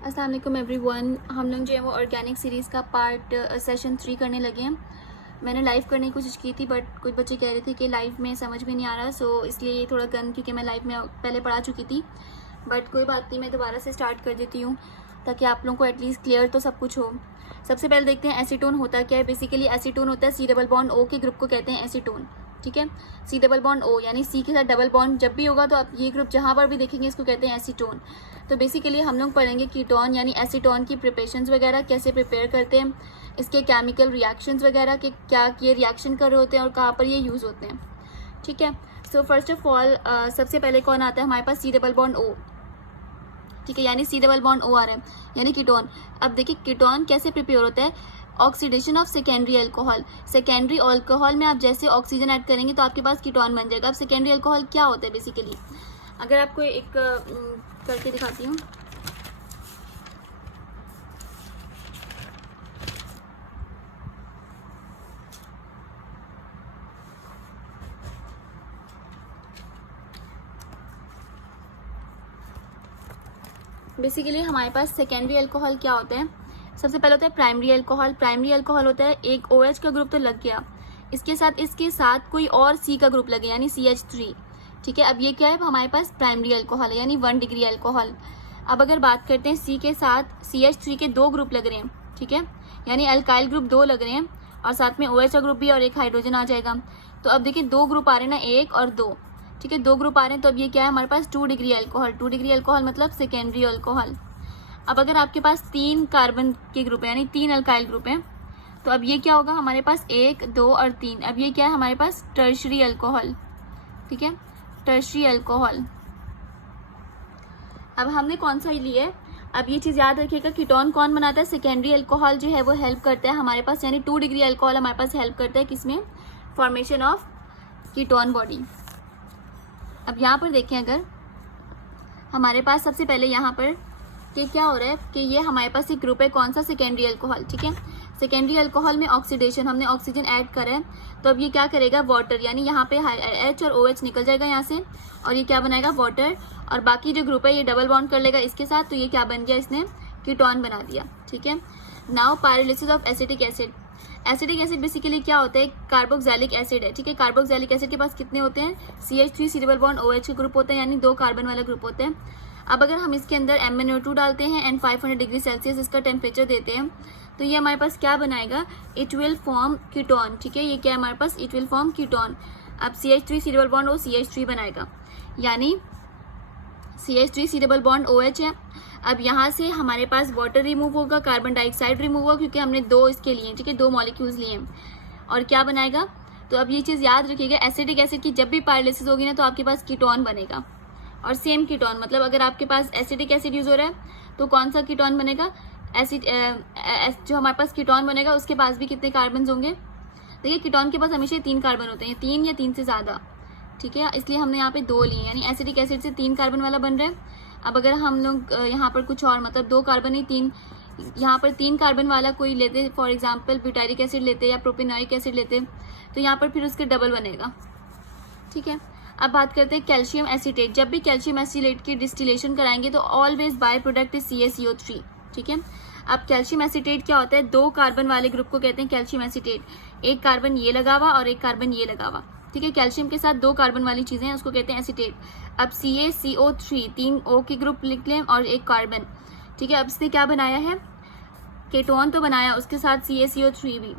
अस्सलाम वालेकुम एवरीवन। हम लोग जो है वो ऑर्गेनिक सीरीज़ का पार्ट सेशन 3 करने लगे हैं। मैंने लाइव करने की कोशिश की थी बट कुछ बच्चे कह रहे थे कि लाइव में समझ में नहीं आ रहा, सो इसलिए ये थोड़ा गन, क्योंकि मैं लाइव में पहले पढ़ा चुकी थी। बट कोई बात नहीं, मैं दोबारा से स्टार्ट कर देती हूँ ताकि आप लोगों को एटलीस्ट क्लियर तो सब कुछ हो। सबसे पहले देखते हैं एसीटोन होता क्या है। बेसिकली एसीटोन होता है C++ O के ग्रुप को कहते हैं एसीटोन। ठीक है, C++O यानी C के साथ डबल बॉन्ड जब भी होगा तो आप ये ग्रुप जहाँ पर भी देखेंगे इसको कहते हैं एसीटोन। तो बेसिकली हम लोग पढ़ेंगे कीटोन यानी एसीटोन की प्रिपरेशंस वगैरह, कैसे प्रिपेयर करते हैं, इसके केमिकल रिएक्शंस वगैरह के क्या ये रिएक्शन कर रहे होते हैं और कहाँ पर ये यूज़ होते हैं। ठीक है, सो फर्स्ट ऑफ ऑल सबसे पहले कौन आता है हमारे पास? C++O। ठीक है, यानी C++O आ रहा है यानी कीटोन। अब देखिए कीटोन कैसे प्रिपेयर होता है। Oxidation of secondary alcohol. Secondary alcohol में आप जैसे ऑक्सीजन ऐड करेंगे तो आपके पास कीटोन बन जाएगा। अब सेकेंडरी अल्कोहल क्या होता है बेसिकली, अगर आपको एक करके दिखाती हूँ। बेसिकली हमारे पास सेकेंडरी अल्कोहल क्या होता है? सबसे पहले होता है प्राइमरी अल्कोहल। प्राइमरी अल्कोहल होता है एक OH का ग्रुप तो लग गया, इसके साथ कोई और C का ग्रुप लगे यानी CH3। ठीक है, अब ये क्या है? हमारे पास प्राइमरी अल्कोहल है यानी 1 डिग्री अल्कोहल। अब अगर बात करते हैं C के साथ CH3 के 2 ग्रुप लग रहे हैं, ठीक है, यानी अल्काइल ग्रुप 2 लग रहे हैं और साथ में OH का ग्रुप भी और एक हाइड्रोजन आ जाएगा। तो अब देखिए 2 ग्रुप आ रहे हैं ना, 1 और 2। ठीक है, 2 ग्रुप आ रहे हैं तो अब ये क्या है हमारे पास? 2 डिग्री अल्कोहल। 2 डिग्री अल्कोहल मतलब सेकेंडरी अल्कोहल। अब अगर आपके पास 3 कार्बन के ग्रुप है यानी 3 अल्काइल ग्रुप हैं तो अब ये क्या होगा हमारे पास? 1, 2 और 3। अब ये क्या है हमारे पास? Tertiary alcohol. ठीक है, टर्शरी अल्कोहल। अब हमने कौन सा लिया है? अब ये चीज़ याद रखिएगा, कीटोन कौन बनाता है? सेकेंडरी अल्कोहल जो है वो हेल्प करता है हमारे पास, यानी 2 डिग्री अल्कोहल हमारे पास हेल्प करता है किसमें? Formation of ketone body. अब यहाँ पर देखें, अगर हमारे पास सबसे पहले यहाँ पर कि क्या हो रहा है कि ये हमारे पास एक ग्रुप है, कौन सा? Secondary alcohol. ठीक है, सेकेंडरी अल्कोहल में ऑक्सीडेशन, हमने ऑक्सीजन ऐड करा है तो अब ये क्या करेगा? वाटर, यानी यहाँ पे H और OH निकल जाएगा यहाँ से और ये क्या बनाएगा? वाटर। और बाकी जो ग्रुप है ये डबल बॉन्ड कर लेगा इसके साथ, तो ये क्या बन गया? इसने कीटोन बना दिया। ठीक है, now pyrolysis of acetic acid. Acetic acid basically क्या होता है? कार्बोक्सिलिक एसिड है। ठीक है, कार्बोक्सिलिक एसिड के पास कितने होते हैं? CH3 C++OH के ग्रुप होते हैं यानी 2 कार्बन वाला ग्रुप होते हैं। अब अगर हम इसके अंदर MnO2 डालते हैं एंड 500 डिग्री सेल्सियस इसका टेम्परेचर देते हैं तो ये हमारे पास क्या बनाएगा? It will form ketone. ठीक है, ये क्या है हमारे पास? It will form ketone. अब CH3 C++O CH3 बनाएगा यानी CH3 C++OH है। अब यहाँ से हमारे पास वाटर रिमूव होगा, कार्बन डाइऑक्साइड रिमूव होगा क्योंकि हमने 2 इसके लिए, ठीक है, 2 मॉलिक्यूल्स लिए हैं। और क्या बनाएगा? तो अब ये चीज़ याद रखिएगा, एसिटिक एसिड की जब भी पायरोलिसिस होगी ना तो आपके पास कीटोन बनेगा। और सेम कीटोन मतलब अगर आपके पास एसिटिक एसिड यूज हो रहा है तो कौन सा कीटोन बनेगा? जो हमारे पास कीटोन बनेगा उसके पास भी कितने कार्बन होंगे? देखिए कीटोन के पास हमेशा 3 कार्बन होते हैं, 3 या 3 से ज़्यादा। ठीक है, इसलिए हमने यहाँ पे 2 लिए यानी एसिटिक एसिड से 3 कार्बन वाला बन रहा है। अब अगर हम लोग यहाँ पर कुछ और मतलब 2 कार्बन नहीं 3, यहाँ पर 3 कार्बन वाला कोई लेते, फॉर एग्जाम्पल ब्यूटारिक एसिड लेते या प्रोपेनोइक एसिड लेते तो यहाँ पर फिर उसके डबल बनेगा। ठीक है, अब बात करते हैं कैल्शियम एसीटेट। जब भी कैल्शियम एसीटेट की डिस्टिलेशन कराएंगे तो always by product is CaCO3। ठीक है, अब कैल्शियम एसीटेट क्या होता है? 2 कार्बन वाले ग्रुप को कहते हैं कैल्शियम एसीटेट। एक कार्बन ये लगा हुआ और एक कार्बन ये लगा हुआ। ठीक है, कैल्शियम के साथ 2 कार्बन वाली चीजें हैं उसको कहते हैं एसीटेट। अब CaCO3 3 O के ग्रुप लिख लें और एक कार्बन। ठीक है, अब इसने क्या बनाया है? कीटोन तो बनाया, उसके साथ CaCO3 भी।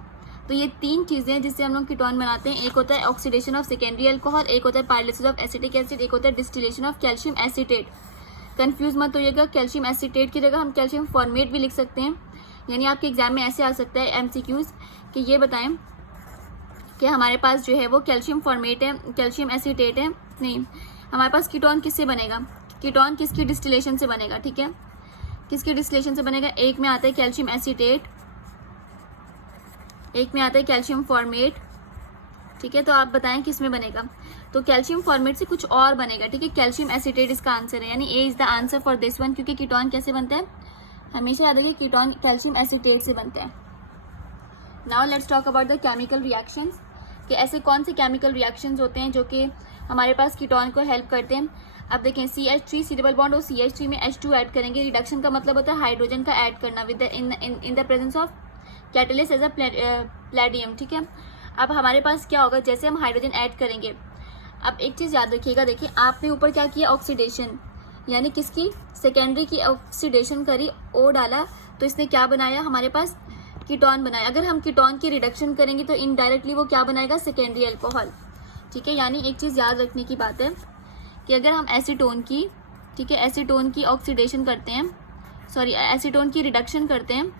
तो ये 3 चीजें हैं जिससे हम लोग कीटोन बनाते हैं। एक होता है ऑक्सीडेशन ऑफ सेकेंडरी अल्कोहल, एक होता है पायरोलिसिस ऑफ एसिटिक एसिड, एक होता है distillation of calcium acetate. Confuse मत होइएगा, कैल्शियम एसीटेट की जगह हम कैल्शियम फॉर्मेट भी लिख सकते हैं। यानी आपके एग्जाम में ऐसे आ सकता है MCQs कि ये बताएं कि हमारे पास जो है वो कैल्शियम फॉर्मेट है, कैल्शियम एसीटेट है, नहीं, हमारे पास कीटोन किससे बनेगा? कीटोन किसकी डिस्टिलेशन से बनेगा? ठीक है, किसकी डिस्टिलेशन से बनेगा? एक में आता है कैल्शियम एसीटेट, एक में आता है कैल्शियम फॉर्मेट। ठीक है, तो आप बताएं किस में बनेगा? तो कैल्शियम फॉर्मेट से कुछ और बनेगा। ठीक है, कैल्शियम एसीटेट इसका आंसर है यानी A is the answer for this one, क्योंकि कीटोन कैसे बनता है? हमेशा याद रखिए कीटोन कैल्शियम एसीटेट से बनता है। Now let's talk about the chemical reactions कि ऐसे कौन से केमिकल रिएक्शंस होते हैं जो कि हमारे पास कीटोन को हेल्प करते हैं। अब देखें CH3 सी डबल बॉन्ड और CH3 में H2 ऐड करेंगे। रिडक्शन का मतलब होता है हाइड्रोजन का ऐड करना with in the presence of catalyst as a palladium. ठीक है, अब हमारे पास क्या होगा, जैसे हम हाइड्रोजन ऐड करेंगे। अब एक चीज़ याद रखिएगा, देखिए आपने ऊपर क्या किया, ऑक्सीडेशन, यानी किसकी, सेकेंडरी की ऑक्सीडेशन करी, O डाला, तो इसने क्या बनाया, हमारे पास कीटोन बनाया। अगर हम कीटोन की रिडक्शन करेंगे तो इनडायरेक्टली वो क्या बनाएगा, सेकेंडरी अल्कोहल। ठीक है, यानी एक चीज़ याद रखने की बात है कि अगर हम एसीटोन की, ठीक है, एसीटोन की ऑक्सीडेशन करते हैं, सॉरी एसीटोन की रिडक्शन करते हैं,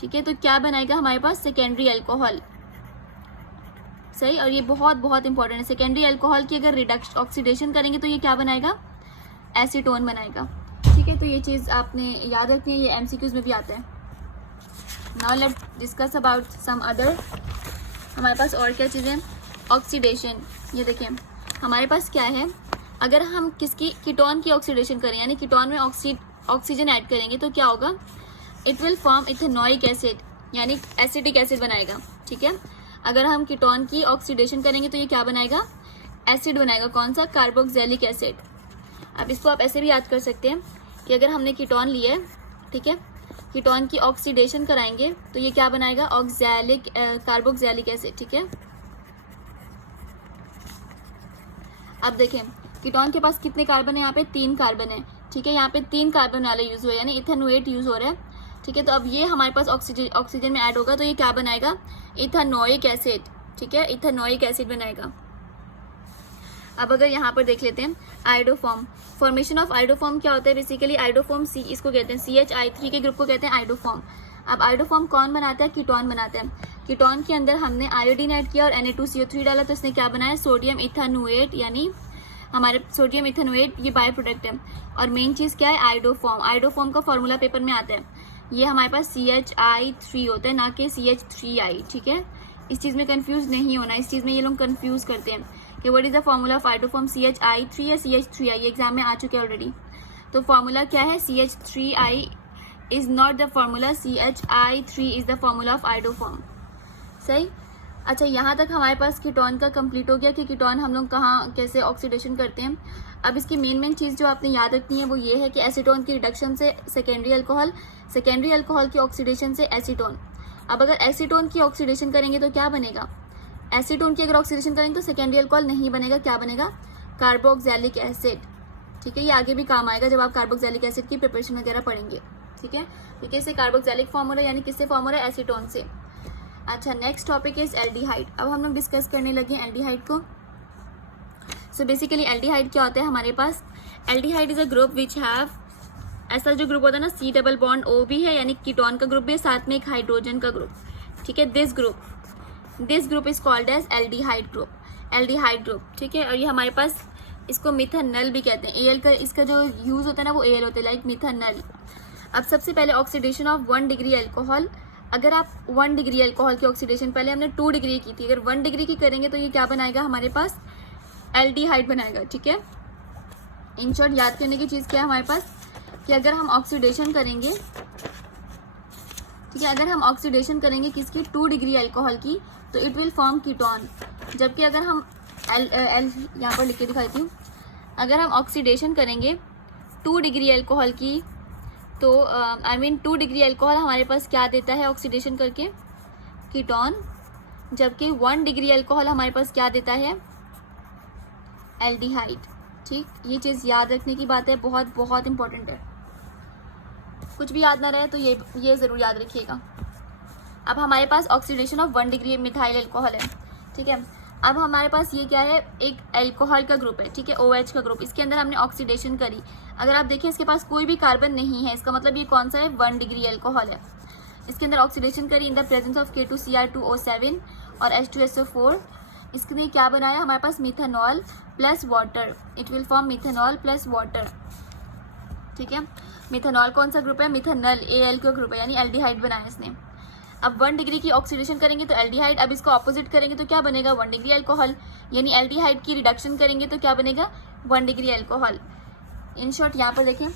ठीक है, तो क्या बनाएगा हमारे पास, सेकेंडरी अल्कोहल। सही, और ये बहुत बहुत इंपॉर्टेंट है, सेकेंडरी अल्कोहल की अगर रिडक्शन ऑक्सीडेशन करेंगे तो ये क्या बनाएगा, एसीटोन बनाएगा। ठीक है, तो ये चीज़ आपने याद रखनी है, ये MCQs में भी आता है। Now let discuss about some other. हमारे पास और क्या चीज़ें, ऑक्सीडेशन। ये देखें हमारे पास क्या है, अगर हम किसकी, कीटोन की ऑक्सीडेशन करें, यानी कीटोन में ऑक्सीजन ऐड करेंगे तो क्या होगा, it will form ethanoic acid, यानी एसिटिक एसिड बनाएगा। ठीक है, अगर हम कीटोन की ऑक्सीडेशन करेंगे तो ये क्या बनाएगा, एसिड बनाएगा। कौन सा, कार्बोक्सिलिक एसिड। अब इसको आप ऐसे भी याद कर सकते हैं कि अगर हमने कीटोन लिया है, ठीक है, कीटोन की ऑक्सीडेशन कराएंगे तो ये क्या बनाएगा, ऑक्सैलिक कार्बोक्सिलिक एसिड। ठीक है, अब देखें कीटोन के पास कितने कार्बन है, यहाँ पे 3 कार्बन है। ठीक है, यहाँ पे 3 कार्बन वाला यूज हुआ है, यानी इथेनोएट यूज हो रहा है। ठीक है, तो अब ये हमारे पास ऑक्सीजन में ऐड होगा तो ये क्या बनाएगा, इथेनोइक एसिड। ठीक है, इथेनोइक एसिड बनाएगा। अब अगर यहाँ पर देख लेते हैं आइडोफॉर्म, फॉर्मेशन ऑफ आइडोफॉर्म क्या होता है, बेसिकली आइडोफॉर्म सी इसको कहते हैं, CH3 के ग्रुप को कहते हैं आइडोफॉर्म। अब आइडोफॉर्म कौन बनाता है, कीटोन बनाता है। कीटोन के अंदर हमने आयोडीन ऐड किया और Na2CO3 डाला तो इसने क्या बनाया, सोडियम इथेनोएट, यानी हमारे सोडियम इथेनोएट, ये बाय प्रोडक्ट है। और मेन चीज़ क्या है, आइडोफॉर्म। आइडोफॉर्म का फॉर्मूला पेपर में आता है, ये हमारे पास CHI3 होता है, ना कि CH3I। ठीक है, इस चीज़ में कंफ्यूज नहीं होना, इस चीज़ में ये लोग कंफ्यूज करते हैं कि what is the formula of iodoform, CHI3 या CH3I, ये एग्जाम में आ चुके हैं ऑलरेडी। तो फॉर्मूला क्या है, CH3I is not the formula, CHI3 is the formula of iodoform. सही, अच्छा यहाँ तक हमारे पास कीटोन का कंप्लीट हो गया कि कीटोन हम लोग कहाँ कैसे ऑक्सीडेशन करते हैं। अब इसकी मेन चीज़ जो आपने याद रखनी है वो ये है कि एसीटोन की रिडक्शन से सेकेंडरी अल्कोहल, सेकेंडरी अल्कोहल की ऑक्सीडेशन से एसीटोन। अब अगर एसीटोन की ऑक्सीडेशन करेंगे तो क्या बनेगा, एसीटोन की अगर ऑक्सीडेशन करेंगे तो सेकेंडरी अल्कोहल नहीं बनेगा, क्या बनेगा, कार्बोक्सिलिक एसिड। ठीक है, ये आगे भी काम आएगा जब आप कार्बोक्सिलिक एसिड की प्रिपरेशन वगैरह पढ़ेंगे। ठीक है, क्योंकि इससे कार्बोक्सिलिक फॉर्म हो रहा है, यानी किससे फॉर्म हो रहा है, एसीटोन से। अच्छा, नेक्स्ट टॉपिक इज एल्डिहाइड। अब हम लोग डिस्कस करने लगे एल्डिहाइड को। सो बेसिकली एल्डिहाइड क्या होता है हमारे पास, aldehyde is a group which have, ऐसा जो ग्रुप होता है ना, C डबल बॉन्ड O भी है, यानी कीटोन का ग्रुप भी है, साथ में एक हाइड्रोजन का ग्रुप। ठीक है, this group is called as aldehyde group, aldehyde group. ठीक है, और ये हमारे पास इसको मिथानल भी कहते हैं, AL का इसका जो यूज होता है ना वो AL होता है, लाइक मिथानल। अब सबसे पहले ऑक्सीडेशन ऑफ 1 डिग्री अल्कोहल, अगर आप 1 डिग्री अल्कोहल की ऑक्सीडेशन पहले हमने 2 डिग्री की थी, अगर 1 डिग्री की करेंगे तो ये क्या बनाएगा हमारे पास, एल्डिहाइड बनाएगा। ठीक है, इन शॉर्ट याद करने की चीज़ क्या है हमारे पास कि अगर हम ऑक्सीडेशन करेंगे, ठीक है, अगर हम ऑक्सीडेशन करेंगे किसकी, 2 डिग्री अल्कोहल की, तो इट विल फॉर्म कीटोन। जबकि अगर हम यहाँ पर लिख के दिखाती हूँ, अगर हम ऑक्सीडेशन करेंगे 2 डिग्री अल्कोहल की तो 2 डिग्री अल्कोहल हमारे पास क्या देता है ऑक्सीडेशन करके, कीटोन। जबकि 1 डिग्री अल्कोहल हमारे पास क्या देता है, एल्डिहाइड। ठीक, ये चीज़ याद रखने की बात है, बहुत बहुत इंपॉर्टेंट है। कुछ भी याद ना रहे तो ये ज़रूर याद रखिएगा। अब हमारे पास oxidation of 1 degree methyl alcohol है। ठीक है, अब हमारे पास ये क्या है, एक अल्कोहल का ग्रुप है। ठीक है, OH का ग्रुप, इसके अंदर हमने ऑक्सीडेशन करी। अगर आप देखें इसके पास कोई भी कार्बन नहीं है, इसका मतलब ये कौन सा है, 1 डिग्री अल्कोहल है। इसके अंदर ऑक्सीडेशन करी इन द प्रेजेंस ऑफ K2Cr2O7 और H2SO4। इसके लिए क्या बनाया हमारे पास, methanol plus water, it will form methanol plus water. ठीक है, मिथेनॉल कौन सा ग्रुप है, मिथेनल, AL का ग्रुप है, यानी एल्डिहाइड बनाया इसने। अब 1 डिग्री की ऑक्सीडेशन करेंगे तो एल्डिहाइड, अब इसको ऑपोजिट करेंगे तो क्या बनेगा, 1 डिग्री अल्कोहल, यानी एल्डिहाइड की रिडक्शन करेंगे तो क्या बनेगा, 1 डिग्री अल्कोहल। इन शॉर्ट यहाँ पर देखें,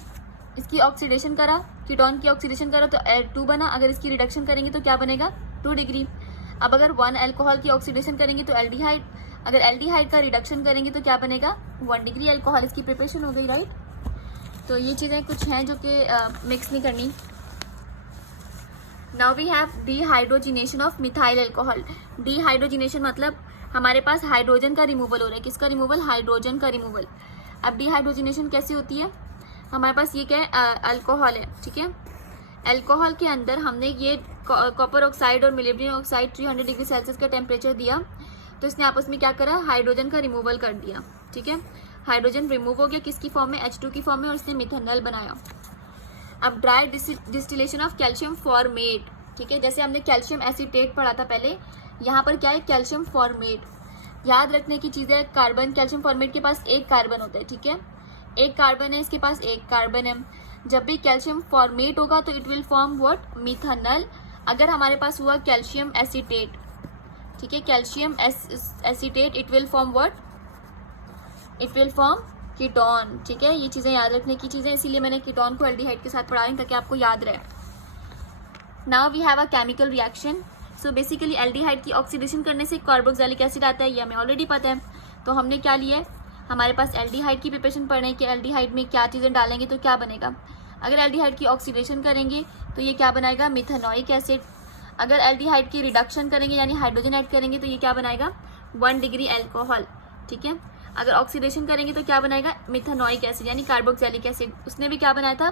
इसकी ऑक्सीडेशन करा, कीटोन की ऑक्सीडेशन करा तो L2 बना, अगर इसकी रिडक्शन करेंगे तो क्या बनेगा, 2 डिग्री। अब अगर 1 अल्कोहल की ऑक्सीडेशन करेंगे तो एल्डिहाइड, अगर एल्डिहाइड का रिडक्शन करेंगे तो क्या बनेगा, 1 डिग्री अल्कोहल, इसकी प्रिपरेशन हो गई, राइट। तो ये चीज़ें कुछ हैं जो कि मिक्स नहीं करनी। Now we have dehydrogenation of methyl alcohol. Dehydrogenation मतलब हमारे पास हाइड्रोजन का रिमूवल हो रहा है। किसका रिमूवल, हाइड्रोजन का रिमूवल। अब डिहाइड्रोजिनेशन कैसी होती है, हमारे पास ये क्या है, अल्कोहल है, ठीक है। अल्कोहल के अंदर हमने ये कॉपर ऑक्साइड और मोलिब्डेनम ऑक्साइड 300 डिग्री सेल्सियस का टेम्परेचर दिया, तो इसने आपस में क्या करा, हाइड्रोजन का रिमूवल कर दिया, ठीक है। हाइड्रोजन रिमूव हो गया किसकी फॉर्म में, H2 की फॉर्म में, और इसने मिथेनॉल बनाया। अब dry distillation of calcium formate, ठीक है। जैसे हमने कैल्शियम एसीटेट पढ़ा था पहले, यहाँ पर क्या है, कैल्शियम फॉर्मेट। याद रखने की चीज़ है, कार्बन, कैल्शियम फॉर्मेट के पास एक कार्बन होता है, ठीक है। एक कार्बन है, इसके पास एक कार्बन है। जब भी कैल्शियम फॉर्मेट होगा तो it will form what, methanol. अगर हमारे पास हुआ कैल्शियम एसीटेट, ठीक है, calcium acetate, it will form what, it will form ketone, ठीक है। ये चीज़ें याद रखने की चीज़ें, इसीलिए मैंने कीटोन को एल्डिहाइड के साथ पढ़ा रही ताकि आपको याद रहे। Now we have a chemical reaction. So basically aldehyde की ऑक्सीडेशन करने से कार्बोक्सिलिक एसिड आता है, ये हमें ऑलरेडी पता है। तो हमने क्या लिया है, हमारे पास एल्डिहाइड की प्रिपरेशन पढ़ने कि एल्डिहाइड में क्या चीज़ें डालेंगे तो क्या बनेगा। अगर एल्डिहाइड की ऑक्सीडेशन करेंगे तो ये क्या बनाएगा, मिथेनॉइक एसिड। अगर एल्डिहाइड की रिडक्शन करेंगे यानी हाइड्रोजन ऐड करेंगे तो ये क्या बनाएगा, 1 डिग्री अल्कोहल, ठीक है। अगर ऑक्सीडेशन करेंगे तो क्या बनाएगा, मिथेनॉइक एसिड यानी कार्बोक्सिलिक एसिड। उसने भी क्या बनाया था,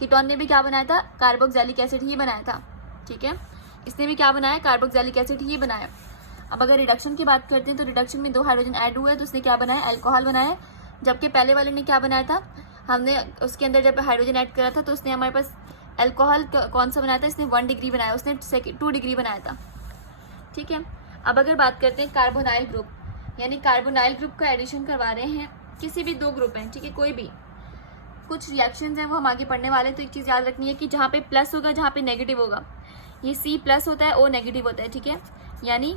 कीटोन ने भी क्या बनाया था, कार्बोक्सिलिक एसिड ही बनाया था, ठीक है। इसने भी क्या बनाया, कार्बोक्सिलिक एसिड ही बनाया। अब अगर रिडक्शन की बात करते हैं तो रिडक्शन में 2 हाइड्रोजन ऐड हुए तो उसने क्या बनाया, अल्कोहल बनाया। जबकि पहले वाले ने क्या बनाया था, हमने उसके अंदर जब हाइड्रोजन ऐड करा था तो उसने हमारे पास अल्कोहल कौन सा बनाया था, इसने 1 डिग्री बनाया, उसने 2 डिग्री बनाया था, ठीक है। अब अगर बात करते हैं कार्बोनाइल ग्रुप, यानी कार्बोनाइल ग्रुप का एडिशन करवा रहे हैं, किसी भी 2 ग्रुप हैं, ठीक है, कोई भी, कुछ रिएक्शंस हैं वो हम आगे पढ़ने वाले। तो एक चीज़ याद रखनी है कि जहाँ पे प्लस होगा, जहाँ पे नेगेटिव होगा, ये C प्लस होता है, O नेगेटिव होता है, ठीक है। यानी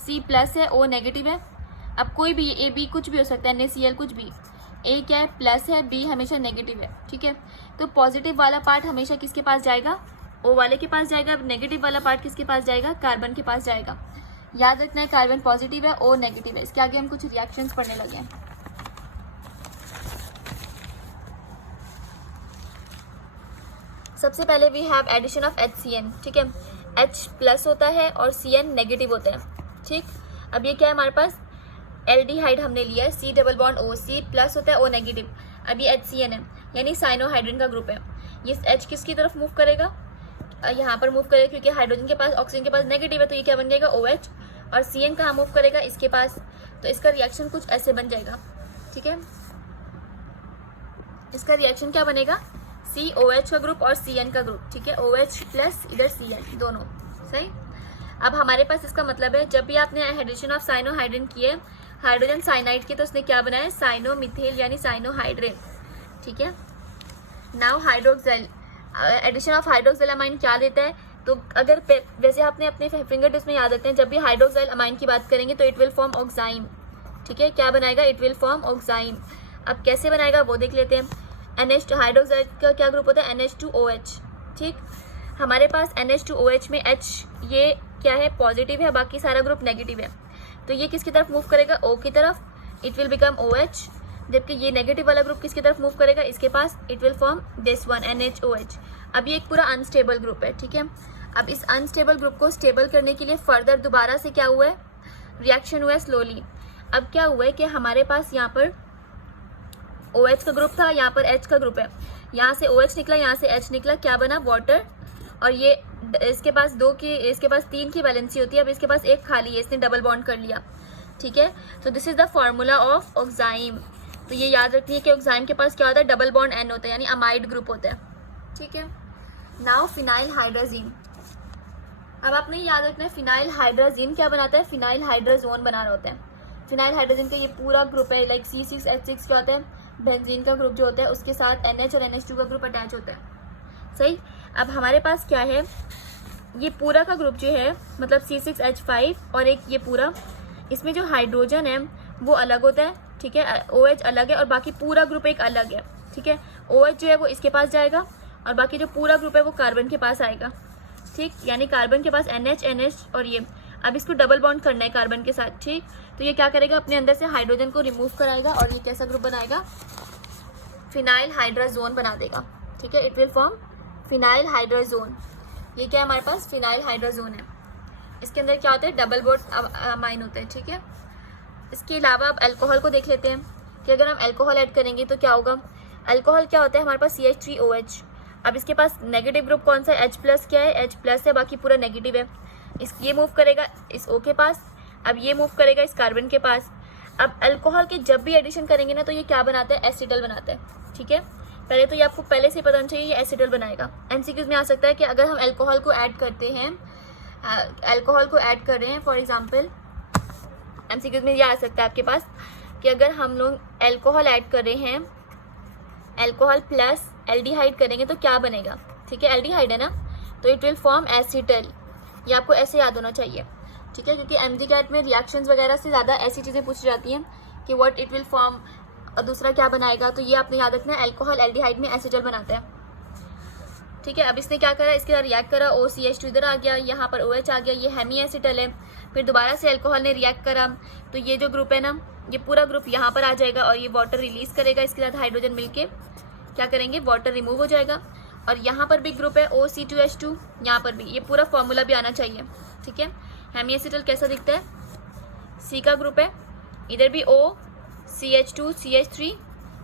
C प्लस है, O नेगेटिव है। अब कोई भी A B कुछ भी हो सकता है, NaCl कुछ भी, A क्या है, प्लस है, B हमेशा नेगेटिव है, ठीक है। तो पॉजिटिव वाला पार्ट हमेशा किसके पास जाएगा, O वाले के पास जाएगा। नेगेटिव वाला पार्ट किसके पास जाएगा, कार्बन के पास जाएगा। याद रखना है, कार्बन पॉजिटिव है, O नेगेटिव है। इसके आगे हम कुछ रिएक्शंस पढ़ने लगे हैं। सबसे पहले we have addition of HCN, ठीक है। H प्लस होता है और CN नेगेटिव होता है, ठीक। अब ये क्या है, हमारे पास एल्डिहाइड हमने लिया है, C double bond O, C plus होता है, O नेगेटिव। अब ये HCN है यानी साइनोहाइड्रिन का ग्रुप है। ये H किसकी तरफ मूव करेगा, यहाँ पर मूव करेगा, क्योंकि हाइड्रोजन के पास, ऑक्सीजन के पास नेगेटिव है, तो ये क्या बन जाएगा, OH। और CN कहाँ मूव करेगा, इसके पास। तो इसका रिएक्शन कुछ ऐसे बन जाएगा, ठीक है। इसका रिएक्शन क्या बनेगा, COH का ग्रुप और CN का ग्रुप, ठीक है। OH प्लस इधर CN, दोनों सही। अब हमारे पास इसका मतलब है, जब भी आपने एडिशन ऑफ साइनोहाइड्रिन किए, हाइड्रोजन साइनाइड की, तो उसने क्या बनाया, साइनोमिथेल यानी साइनोहाइड्रिन, ठीक है। नाउ हाइड्रोक्सिल, एडिशन ऑफ हाइड्रोक्सिलामाइन क्या देता है, तो अगर वैसे आपने अपने फिंगर टिप्स में याद रखते हैं, जब भी हाइड्रोक्सिल अमाइन की बात करेंगे तो इट विल फॉर्म ऑक्साइम, ठीक है। क्या बनाएगा, इट विल फॉर्म ऑक्साइम। अब कैसे बनाएगा वो देख लेते हैं। NH2 हाइड्रोक्साइड का क्या ग्रुप होता है, NH2OH, ठीक। हमारे पास NH2OH में H ये क्या है, पॉजिटिव है, बाकी सारा ग्रुप नेगेटिव है। तो ये किसकी तरफ मूव करेगा, O की तरफ, इट विल बिकम OH। जबकि ये नेगेटिव वाला ग्रुप किसकी तरफ मूव करेगा, इसके पास, it will form this one, NHOH। अब ये एक पूरा अनस्टेबल ग्रुप है, ठीक है। अब इस अनस्टेबल ग्रुप को स्टेबल करने के लिए फर्दर दोबारा से क्या हुआ है, रिएक्शन हुआ है स्लोली। अब क्या हुआ है कि हमारे पास यहाँ पर OH का ग्रुप था, यहाँ पर H का ग्रुप है, यहाँ से OH निकला, यहाँ से H निकला, क्या बना, वाटर। और ये इसके पास 2 की, इसके पास 3 की वैलेंसी होती है, अब इसके पास 1 खाली है, इसने डबल बॉन्ड कर लिया, ठीक है। तो this is the formula of oxime. तो ये याद रखिए कि ऑक्साइम के पास क्या होता है, डबल बॉन्ड N होता है, यानी अमाइड ग्रुप होता है, ठीक है। Now phenyl hydrazine. अब आपने याद रखना है, फिनाइल हाइड्रोजीन क्या बनाता है, फिनाइल हाइड्रोजोन बना रहा होता है। फिनाइल हाइड्रोजन का ये पूरा ग्रुप है, लाइक C6H6 क्या होता है, बेंजीन का ग्रुप जो होता है, उसके साथ NH और NH2 का ग्रुप अटैच होता है, सही। अब हमारे पास क्या है, ये पूरा का ग्रुप जो है, मतलब C6H5 और एक ये पूरा, इसमें जो हाइड्रोजन है वो अलग होता है, ठीक है। OH अलग है और बाकी पूरा ग्रुप एक अलग है, ठीक है। OH जो है वो इसके पास जाएगा और बाकी जो पूरा ग्रुप है वो कार्बन के पास आएगा, ठीक। यानी कार्बन के पास NH और ये। अब इसको डबल बॉन्ड करना है कार्बन के साथ, ठीक। तो ये क्या करेगा, अपने अंदर से हाइड्रोजन को रिमूव कराएगा और ये कैसा ग्रुप बनाएगा, फिनाइल हाइड्राजोन बना देगा, ठीक है। It will form phenyl hydrazone. ये क्या है हमारे पास, फिनाइल हाइड्राजोन है। इसके अंदर क्या होता है, डबल बॉन्ड अमाइन होता है, ठीक है। इसके अलावा अब अल्कोहल को देख लेते हैं कि अगर हम अल्कोहल ऐड करेंगे तो क्या होगा। अल्कोहल क्या होता है हमारे पास, CH3OH। अब इसके पास नेगेटिव ग्रुप कौन सा है, H+ क्या है, H+ है, बाकी पूरा नेगेटिव है। ये मूव करेगा इस O के पास, अब ये मूव करेगा इस कार्बन के पास। अब अल्कोहल के जब भी एडिशन करेंगे ना तो ये क्या बनाता है, एसिटल बनाता है, ठीक है। पहले तो ये आपको पहले से पता चाहिए ये एसिटल बनाएगा। MCQs में आ सकता है कि अगर हम अल्कोहल को ऐड करते हैं, अल्कोहल को ऐड कर रहे हैं, फॉर एग्जाम्पल MCQs में ये आ सकता है आपके पास कि अगर हम लोग अल्कोहल ऐड कर रहे हैं, अल्कोहल प्लस एल्डिहाइड करेंगे तो क्या बनेगा, ठीक है। एल्डिहाइड है ना, तो इट विल फॉर्म एसिटल। ये आपको ऐसे याद होना चाहिए, ठीक है, क्योंकि MCQs में रिएक्शंस वगैरह से ज़्यादा ऐसी चीज़ें पूछी जाती हैं कि व्हाट इट विल फॉर्म और दूसरा क्या बनाएगा। तो ये आपने याद रखना है, अल्कोहल एल्डिहाइड में एसिटल बनाता है, ठीक है। अब इसने क्या करा, इसके साथ रिएक्ट करा, OCH2 इधर आ गया, यहाँ पर OH आ गया, ये हेमी एसिटल है। फिर दोबारा से अल्कोहल ने रिएक्ट करा तो ये जो ग्रुप है ना, ये पूरा ग्रुप यहाँ पर आ जाएगा और ये वाटर रिलीज करेगा। इसके साथ हाइड्रोजन मिलके क्या करेंगे, वाटर रिमूव हो जाएगा। और यहाँ पर भी ग्रुप है OC2H2, यहाँ पर भी, ये पूरा फॉर्मूला भी आना चाहिए, ठीक है। हेमी एसिटल कैसा दिखता है, C का ग्रुप है, इधर भी OCH2CH3,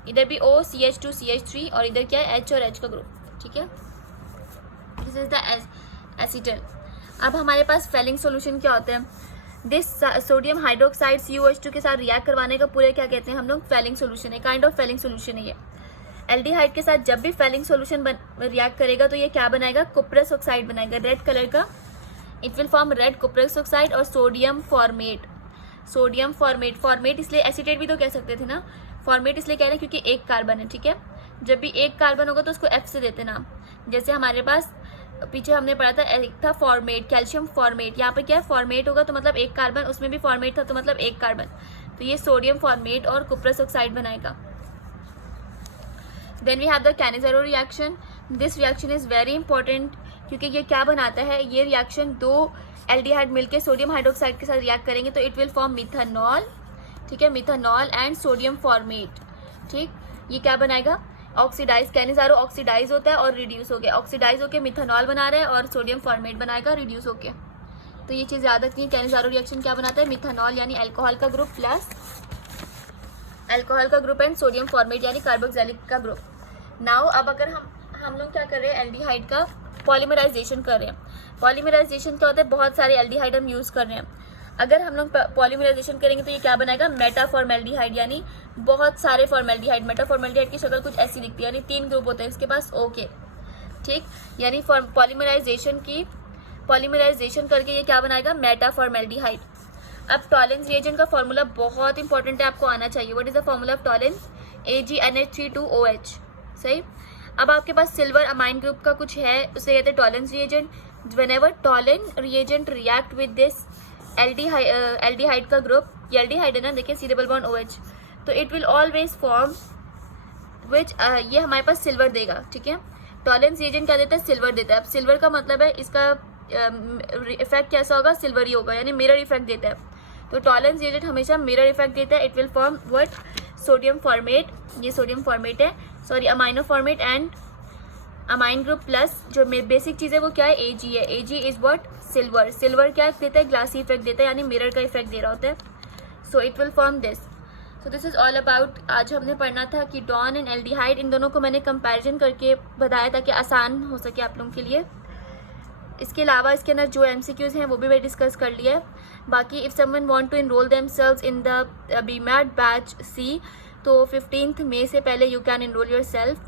इधर भी OCH2CH3 और इधर क्या है, H और H का ग्रुप, ठीक है। This is the acetal. अब हमारे पास फेलिंग सॉल्यूशन क्या होता है, दिस सोडियम हाइड्रोक्साइड COH2 के साथ रिएक्ट करवाने का पूरे क्या कहते हैं हम लोग, फेलिंग सॉल्यूशन है, काइंड ऑफ फेलिंग सॉल्यूशन है ये। एल्डिहाइड के साथ जब भी फेलिंग सॉल्यूशन रिएक्ट करेगा तो ये क्या बनाएगा, कुप्रस ऑक्साइड बनाएगा, रेड कलर का। It will form red cuprous oxide और sodium formate. Sodium formate, formate इसलिए एसिटेट भी तो कह सकते थे ना, फॉर्मेट इसलिए कह रहे हैं क्योंकि एक कार्बन है, ठीक है। जब भी एक कार्बन होगा तो उसको F से देते नाम। जैसे हमारे पास पीछे हमने पढ़ा था, एक था फॉर्मेट, कैल्शियम फॉर्मेट, यहाँ पर क्या है, फॉर्मेट होगा तो मतलब एक कार्बन, उसमें भी फॉर्मेट था तो मतलब एक कार्बन, तो ये सोडियम फॉर्मेट और कुप्रस ऑक्साइड बनाएगा। Then we have the Cannizzaro reaction. This reaction is very important क्योंकि ये क्या बनाता है, ये रिएक्शन दो एल्डिहाइड मिलके सोडियम हाइड्रोक्साइड के साथ रिएक्ट करेंगे तो इट विल फॉर्म मिथानॉल, ठीक है, मिथानॉल एंड सोडियम फॉर्मेट, ठीक। ये क्या बनाएगा, ऑक्सीडाइज, कैनिज़ारो ऑक्सीडाइज होता है और रिड्यूस हो गया, ऑक्सीडाइज होकर मिथानॉल बना रहा है और सोडियम फॉर्मेट बनाएगा रिड्यूस होके। तो ये चीज़ याद रखनी है, कैनिज़ारो रिएक्शन क्या बनाता है, मिथानॉल यानी अल्कोहल का ग्रुप प्लस अल्कोहल का ग्रुप एंड सोडियम फॉर्मेट यानी कार्बोक्सिलिक का ग्रुप। नाउ अब अगर हम लोग क्या कर रहे हैं, एल्डिहाइड का पॉलीमराइजेशन कर रहे हैं। पॉलीमराइजेशन क्या होता है, बहुत सारे एल्डिहाइड हम यूज़ कर रहे हैं। अगर हम लोग पॉलीमराइजेशन करेंगे तो ये क्या बनाएगा, मेटाफॉर्मेल्डिहाइड यानी बहुत सारे फॉर्मेल्डिहाइड। मेटाफॉर्मेल्डिहाइड की शक्ल कुछ ऐसी दिखती है, यानी 3 ग्रुप होते हैं इसके पास, ओके, ठीक। यानी पॉलीमराइजेशन करके ये क्या बनाएगा, मेटाफॉर्मेल्डिहाइड। अब टॉलेंस रिएजेंट का फॉर्मूला बहुत इंपॉर्टेंट है, आपको आना चाहिए। What is the formula of Tollens, AgNH32OH, सही। अब आपके पास सिल्वर अमाइन ग्रुप का कुछ है, उसे कहते हैं Tollens reagent. Whenever Tollens reagent react with this aldehyde का ग्रुप, ये एल्डिहाइड है ना, देखिए C डबल बॉन्ड OH, तो it will always form which, ये हमारे पास सिल्वर देगा, ठीक है। टॉलेंस रिएजेंट क्या देता है, सिल्वर देता है। अब सिल्वर का मतलब है इसका इफेक्ट कैसा होगा, सिल्वर ही होगा, यानी मिरर इफेक्ट देता है। तो टॉलेंस रिएजेंट हमेशा मिरर इफेक्ट देता है। It will form what, sodium format, ये सोडियम फॉर्मेट है, sorry amino format and amine group plus जो बेसिक चीज़ है वो क्या है, Ag है। Ag is what, silver. Silver क्या देता है, ग्लासी इफेक्ट देता है, यानी मिरर का इफेक्ट दे रहा होता है। So it will form this. So this is all about, आज हमने पढ़ना था कीटोन एंड एल्डिहाइड। इन दोनों को मैंने कंपैरिजन करके बताया ताकि आसान हो सके आप लोगों के लिए। इसके अलावा इसके अंदर जो MCQs हैं वो भी मैं डिस्कस कर लिया है। बाकी if someone want to enroll themselves in the BMAT batch C, तो 15 मई से पहले you can enroll your self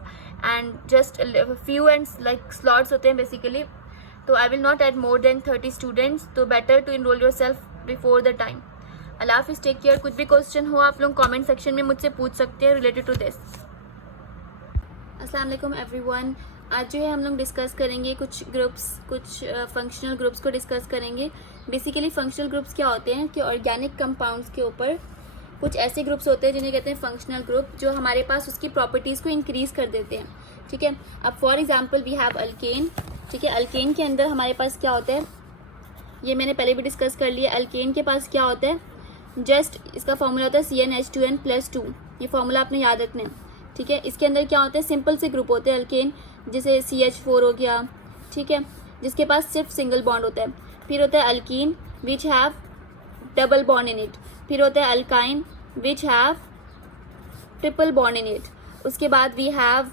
and just few and like slots होते हैं बेसिकली, तो I will not add more than 30 students, तो better to enroll your self before the time. अल्लाह हाफिज़, टेक केयर। कुछ भी क्वेश्चन हो आप लोग कमेंट सेक्शन में मुझसे पूछ सकते हैं रिलेटेड टू दिस। अस्सलाम वालेकुम एवरीवन। आज जो है हम लोग डिस्कस करेंगे कुछ ग्रुप्स, कुछ फंक्शनल ग्रुप्स को डिस्कस करेंगे। बेसिकली फंक्शनल ग्रुप्स क्या होते हैं कि ऑर्गेनिक कंपाउंड्स के ऊपर कुछ ऐसे ग्रुप्स होते हैं जिन्हें कहते हैं फंक्शनल ग्रुप, जो हमारे पास उसकी प्रॉपर्टीज़ को इंक्रीज़ कर देते हैं, ठीक है। अब for example we have alkane, ठीक है। अल्केन के अंदर हमारे पास क्या होता है, ये मैंने पहले भी डिस्कस कर लिया। अल्केन के पास क्या होता है, जस्ट इसका फॉर्मूला होता है CnH2n+2, ये फॉर्मूला आपने याद रखना है, ठीक है। इसके अंदर क्या होता है, सिंपल से ग्रुप होते हैं अल्केन, जैसे CH4 हो गया, ठीक है, जिसके पास सिर्फ सिंगल बॉन्ड होता है। फिर होता है alkene which have double bond in it. फिर होता है alkyne which have triple bond in it. उसके बाद वी हैव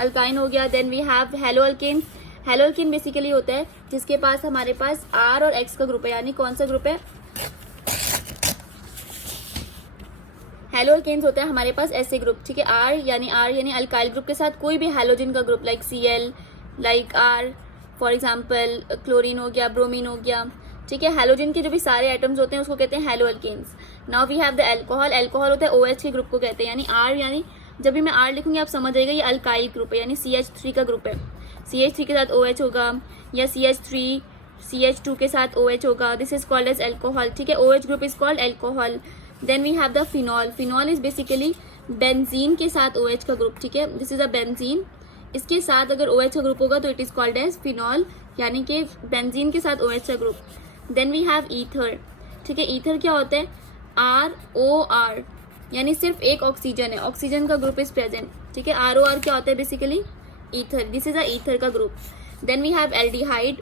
अल्काइन हो गया। Then we have halo alkane. Halo alkane basically होता है जिसके पास हमारे पास R और X का ग्रुप है, यानी कौन सा ग्रुप है, हेलो अल्केन्स होता है हमारे पास ऐसे ग्रुप, ठीक है। R यानी अल्काइल ग्रुप के साथ कोई भी हैलोजन का group, like Cl, like R for example, chlorine हो गया, ब्रोमीन हो गया, ठीक है। हैलोजन के जो भी सारे एटम्स होते हैं उसको कहते हैं halo alkanes. Now we have the alcohol. Alcohol होता है OH के ग्रुप को कहते हैं, यानी R, यानी जब भी मैं R लिखूंगी आप समझ जाएगा ये अल्काइल ग्रुप है, यानी CH3 का ग्रुप है। CH3 के साथ OH होगा, या CH3 CH2 के साथ OH होगा, this is called as alcohol, ठीक है। OH group is called alcohol. Then we have the phenol. Phenol is basically benzene के साथ OH का ग्रुप, ठीक है, दिस इज अ बेंजीन। इसके साथ अगर OH का ग्रुप होगा तो it is called as phenol, यानी कि बेंजीन के साथ OH का group. Then we have ether, ठीक है। ईथर क्या होता है, ROR, यानी सिर्फ एक ऑक्सीजन है, ऑक्सीजन का ग्रुप इज प्रेजेंट, ठीक है। ROR क्या होता है basically, ether, this is a ether का group. Then we have aldehyde.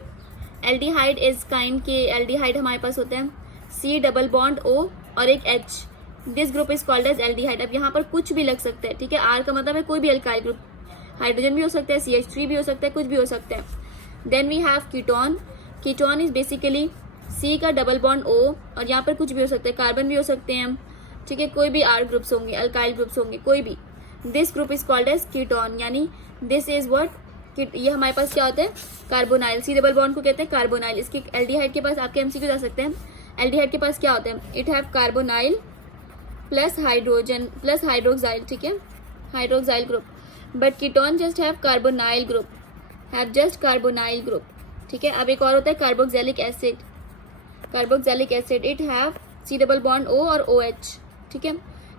Aldehyde is kind के एल्डिहाइड हमारे पास होता है C डबल बॉन्ड O और एक H, this group is called as aldehyde. अब यहाँ पर कुछ भी लग सकता है, ठीक है। R का मतलब है कोई भी अल्काइल ग्रुप, हाइड्रोजन भी हो सकता है, CH3 भी हो सकता है, कुछ भी हो सकता है। Then we have ketone. Ketone is basically C का डबल बॉन्ड O, और यहाँ पर कुछ भी हो सकता है, कार्बन भी हो सकते हैं, ठीक है, कोई भी R ग्रुप्स होंगे, अल्काइल ग्रुप्स होंगे, कोई भी। This group is called as ketone, यानी दिस इज व्हाट, ये हमारे पास क्या होता है, कार्बोनाइल। C डबल बॉन्ड को कहते हैं कार्बोनाइल। इसके एल्डिहाइड के पास आपके MCQ जा सकते हैं, एल्डिहाइड के पास क्या होता है, it have carbonyl plus hydrogen plus hydroxyl, ठीक है, hydroxyl group. But ketone just have carbonyl group, have just carbonyl group, ठीक है। अब एक और होता है carboxylic acid. Carboxylic acid it have C double bond O और OH, ठीक है।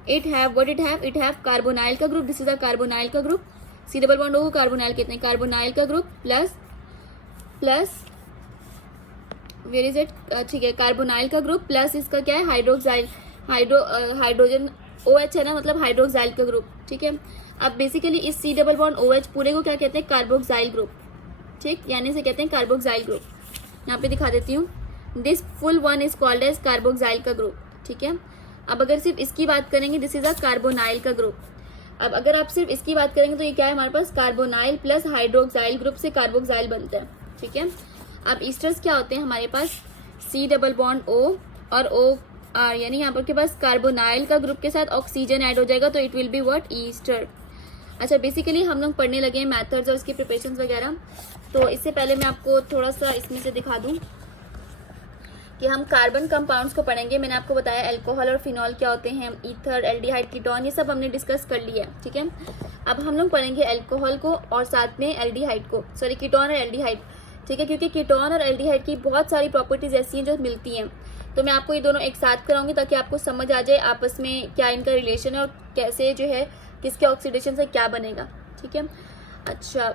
It have what it have carbonyl का group, this is a carbonyl का group. C double bond O को कार्बोनाइल कहते हैं, कार्बोनाइल का group plus where is it, ठीक है, कार्बोनाइल का ग्रुप प्लस इसका क्या है, हाइड्रोक्साइल, हाइड्रोजन OH है ना, मतलब हाइड्रोक्साइल का ग्रुप, ठीक है। अब बेसिकली इस C डबल बॉन्ड OH पूरे को क्या कहते हैं, कार्बोक्साइल ग्रुप, ठीक, यानी इसे कहते हैं कार्बोक्साइल ग्रुप। यहाँ पे दिखा देती हूँ, this full one is called as carboxyl का ग्रुप, ठीक है। अब अगर सिर्फ इसकी बात करेंगे, दिस इज अ कार्बोनाइल का ग्रुप। अब अगर आप सिर्फ इसकी बात करेंगे तो ये क्या है हमारे पास, कार्बोनाइल प्लस हाइड्रोक्साइल ग्रुप से कार्बोक्साइल बनता है, ठीक है। अब ईस्टर्स क्या होते हैं हमारे पास, C डबल बॉन्ड O और OR, यानी यहाँ पर के पास कार्बोनाइल का ग्रुप के साथ ऑक्सीजन ऐड हो जाएगा तो it will be what, Easter. अच्छा, बेसिकली हम लोग पढ़ने लगे हैं मैथड्स और इसकी प्रिपरेशन वगैरह, तो इससे पहले मैं आपको थोड़ा सा इसमें से दिखा दूँ कि हम कार्बन कंपाउंड्स को पढ़ेंगे। मैंने आपको बताया अल्कोहल और फिनॉल क्या होते हैं, ईथर, एल्डिहाइड, कीटोन, ये सब हमने डिस्कस कर लिया है, ठीक है। अब हम लोग पढ़ेंगे अल्कोहल को और साथ में एल्डिहाइड को, सॉरी कीटोन और एल्डिहाइड, ठीक है, क्योंकि कीटोन और एल्डिहाइड की बहुत सारी प्रॉपर्टीज ऐसी हैं जो मिलती हैं, तो मैं आपको ये दोनों एक साथ कराऊंगी ताकि आपको समझ आ जाए आपस में क्या इनका रिलेशन है और कैसे जो है किसके ऑक्सीडेशन से क्या बनेगा, ठीक है। अच्छा,